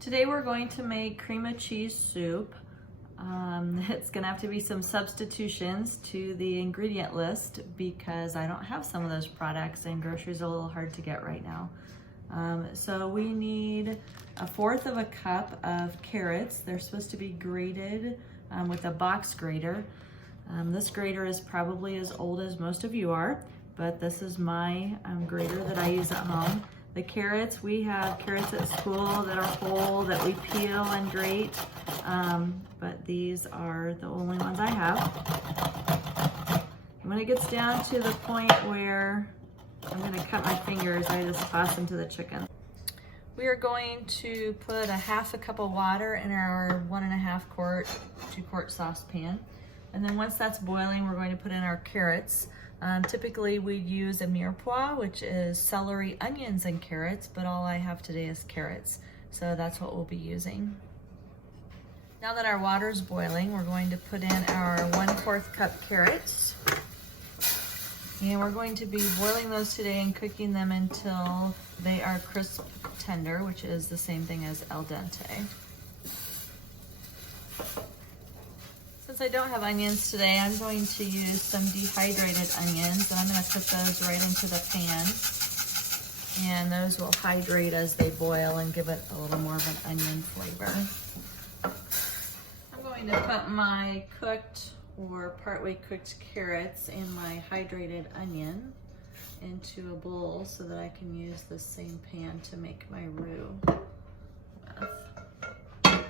Today we're going to make cream of cheese soup. It's gonna have to be some substitutions to the ingredient list because I don't have some of those products and groceries are a little hard to get right now. So we need 1/4 of a cup of carrots. They're supposed to be grated with a box grater. This grater is probably as old as most of you are, but this is my grater that I use at home. The carrots, we have carrots at school that are whole that we peel and grate, but these are the only ones I have. When it gets down to the point where I'm gonna cut my fingers, I just toss them to the chicken. We are going to put a 1/2 cup of water in our 1.5 quart, 2-quart saucepan. And then once that's boiling, we're going to put in our carrots. Typically we'd use a mirepoix, which is celery, onions, and carrots, but all I have today is carrots. So that's what we'll be using. Now that our water's boiling, we're going to put in our 1/4 cup carrots. And we're going to be boiling those today and cooking them until they are crisp tender, which is the same thing as al dente. Since I don't have onions today, I'm going to use some dehydrated onions, and I'm going to put those right into the pan. And those will hydrate as they boil and give it a little more of an onion flavor. I'm going to put my cooked or partway cooked carrots and my hydrated onion into a bowl so that I can use the same pan to make my roux with.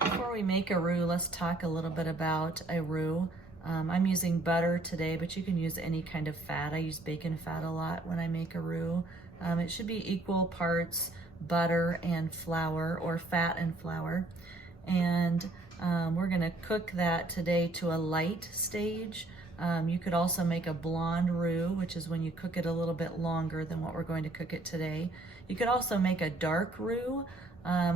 Before we make a roux, let's talk a little bit about a roux. I'm using butter today, but you can use any kind of fat. I use bacon fat a lot when I make a roux. It should be equal parts butter and flour, or fat and flour. And we're gonna cook that today to a light stage. You could also make a blonde roux, which is when you cook it a little bit longer than what we're going to cook it today. You could also make a dark roux,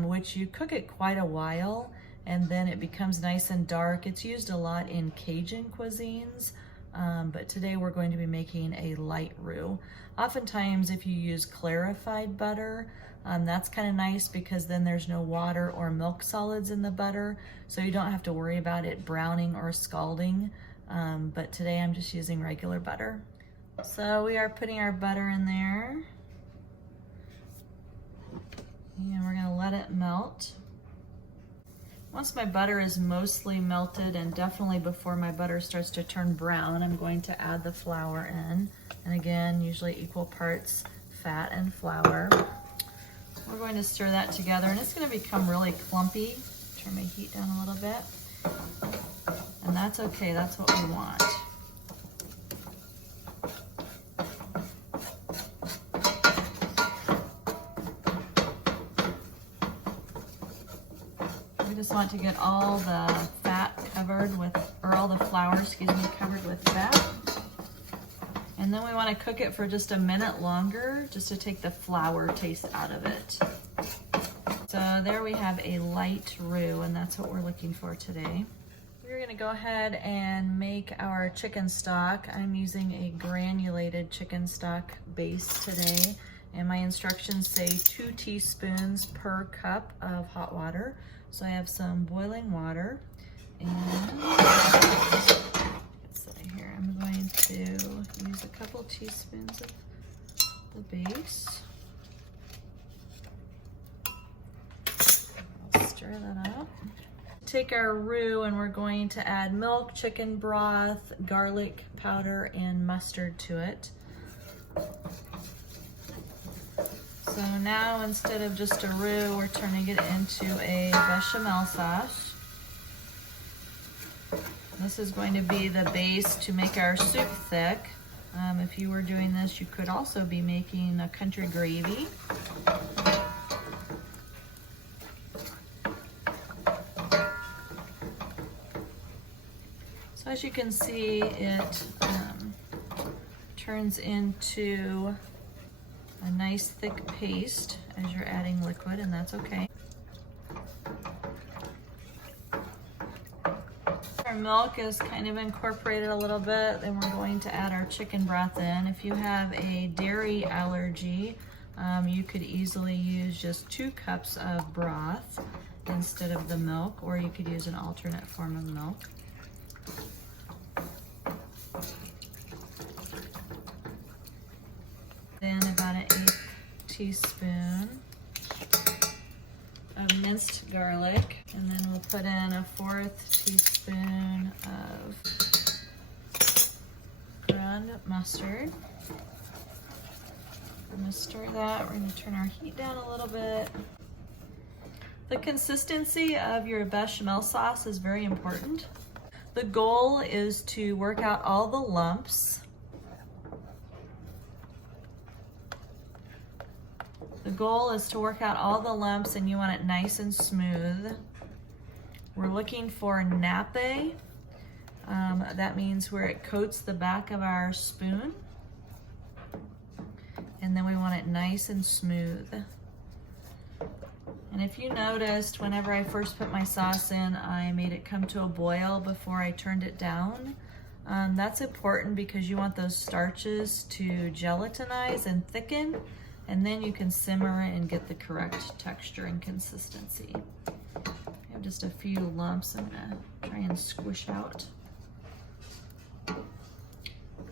which you cook it quite a while and then it becomes nice and dark. It's used a lot in Cajun cuisines, but today we're going to be making a light roux. Oftentimes if you use clarified butter, that's kind of nice because then there's no water or milk solids in the butter, so you don't have to worry about it browning or scalding. But today I'm just using regular butter. So we are putting our butter in there. And we're gonna let it melt. Once my butter is mostly melted, and definitely before my butter starts to turn brown, I'm going to add the flour in. And again, usually equal parts fat and flour. We're going to stir that together, and it's gonna become really clumpy. Turn my heat down a little bit. And that's okay, that's what we want. We just want to get all the fat covered with, or all the flour, covered with fat. And then we want to cook it for just a minute longer, just to take the flour taste out of it. So there we have a light roux, and that's what we're looking for today. We're gonna go ahead and make our chicken stock. I'm using a granulated chicken stock base today, and my instructions say 2 teaspoons per cup of hot water. So I have some boiling water, and let's see here, I'm going to use a couple teaspoons of the base. I'll stir that up. Take our roux and we're going to add milk, chicken broth, garlic powder, and mustard to it. So now instead of just a roux, we're turning it into a bechamel sauce. This is going to be the base to make our soup thick. If you were doing this, you could also be making a country gravy. So as you can see, it turns into a nice thick paste as you're adding liquid, and that's okay. Our milk is kind of incorporated a little bit, then we're going to add our chicken broth in. If you have a dairy allergy, You could easily use just 2 cups of broth instead of the milk, or you could use an alternate form of milk. Then about an 1/8 teaspoon of minced garlic, and then we'll put in a 1/4 teaspoon of ground mustard. I'm gonna stir that. We're gonna turn our heat down a little bit. The consistency of your bechamel sauce is very important. The goal is to work out all the lumps. The goal is to work out all the lumps, and you want it nice and smooth. We're looking for nappe. That means where it coats the back of our spoon. And then we want it nice and smooth. And if you noticed, whenever I first put my sauce in, I made it come to a boil before I turned it down. That's important because you want those starches to gelatinize and thicken, and then you can simmer it and get the correct texture and consistency. I have just a few lumps I'm gonna try and squish out.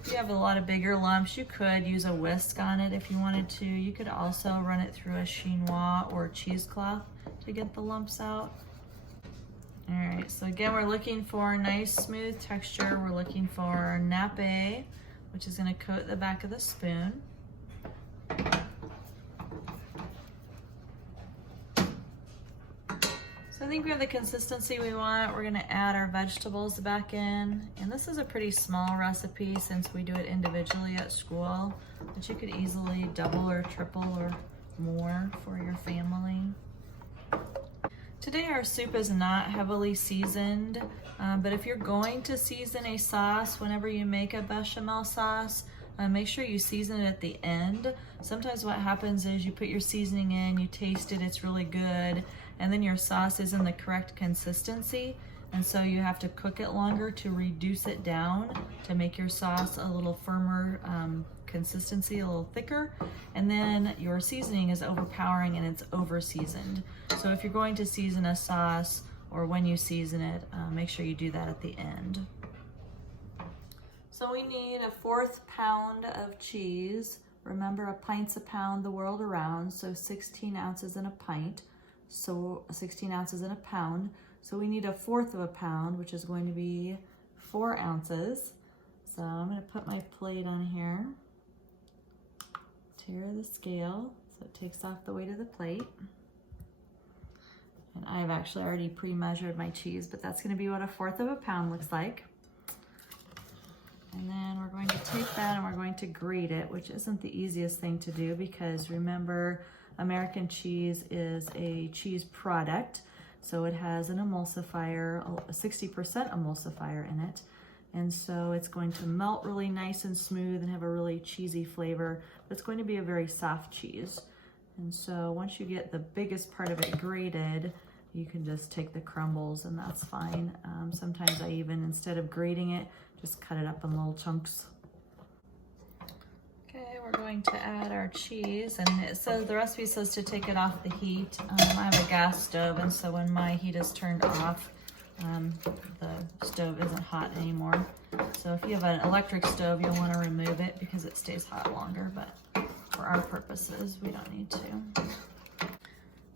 If you have a lot of bigger lumps, you could use a whisk on it if you wanted to. You could also run it through a chinois or cheesecloth to get the lumps out. All right, so again, we're looking for a nice smooth texture. We're looking for nappe, which is gonna coat the back of the spoon. So I think we have the consistency we want. We're gonna add our vegetables back in. And this is a pretty small recipe since we do it individually at school, but you could easily double or triple or more for your family. Today our soup is not heavily seasoned, but if you're going to season a sauce, whenever you make a bechamel sauce, make sure you season it at the end. Sometimes what happens is you put your seasoning in, you taste it, it's really good, and then your sauce isn't the correct consistency, and so you have to cook it longer to reduce it down to make your sauce a little firmer consistency, a little thicker, and then your seasoning is overpowering and it's over seasoned. So if you're going to season a sauce, or when you season it, make sure you do that at the end. So we need a 1/4 pound of cheese. Remember, a pint's a pound the world around, so 16 ounces in a pint, so 16 ounces in a pound. So we need a 1/4 of a pound, which is going to be 4 ounces. So I'm gonna put my plate on here, tear the scale so it takes off the weight of the plate. And I've actually already pre-measured my cheese, but that's gonna be what a 1/4 of a pound looks like. And then we're going to take that and we're going to grate it, which isn't the easiest thing to do because remember, American cheese is a cheese product. So it has an emulsifier, a 60% emulsifier in it. And so it's going to melt really nice and smooth and have a really cheesy flavor, but it's going to be a very soft cheese. And so once you get the biggest part of it grated, you can just take the crumbles and that's fine. Sometimes I even, instead of grating it, just cut it up in little chunks. Okay, we're going to add our cheese, and it says, the recipe says to take it off the heat. I have a gas stove, and so when my heat is turned off, the stove isn't hot anymore. So if you have an electric stove, you'll want to remove it because it stays hot longer, but for our purposes, we don't need to.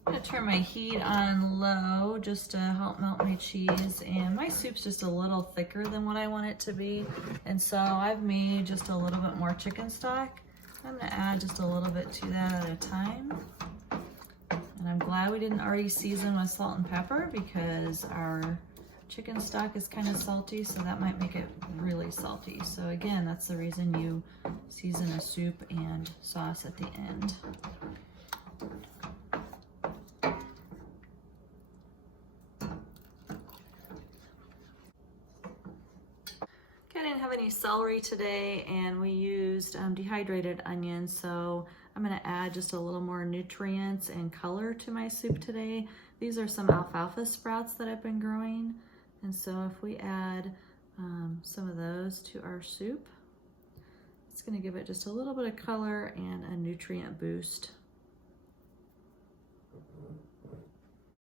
I'm gonna turn my heat on low just to help melt my cheese, and my soup's just a little thicker than what I want it to be, and so I've made just a little bit more chicken stock. I'm gonna add just a little bit to that at a time, and I'm glad we didn't already season with salt and pepper because our chicken stock is kind of salty, so that might make it really salty. So again, that's the reason you season a soup and sauce at the end. I didn't have any celery today, and we used dehydrated onions, so I'm going to add just a little more nutrients and color to my soup today. These are some alfalfa sprouts that I've been growing, and so if we add some of those to our soup, it's going to give it just a little bit of color and a nutrient boost.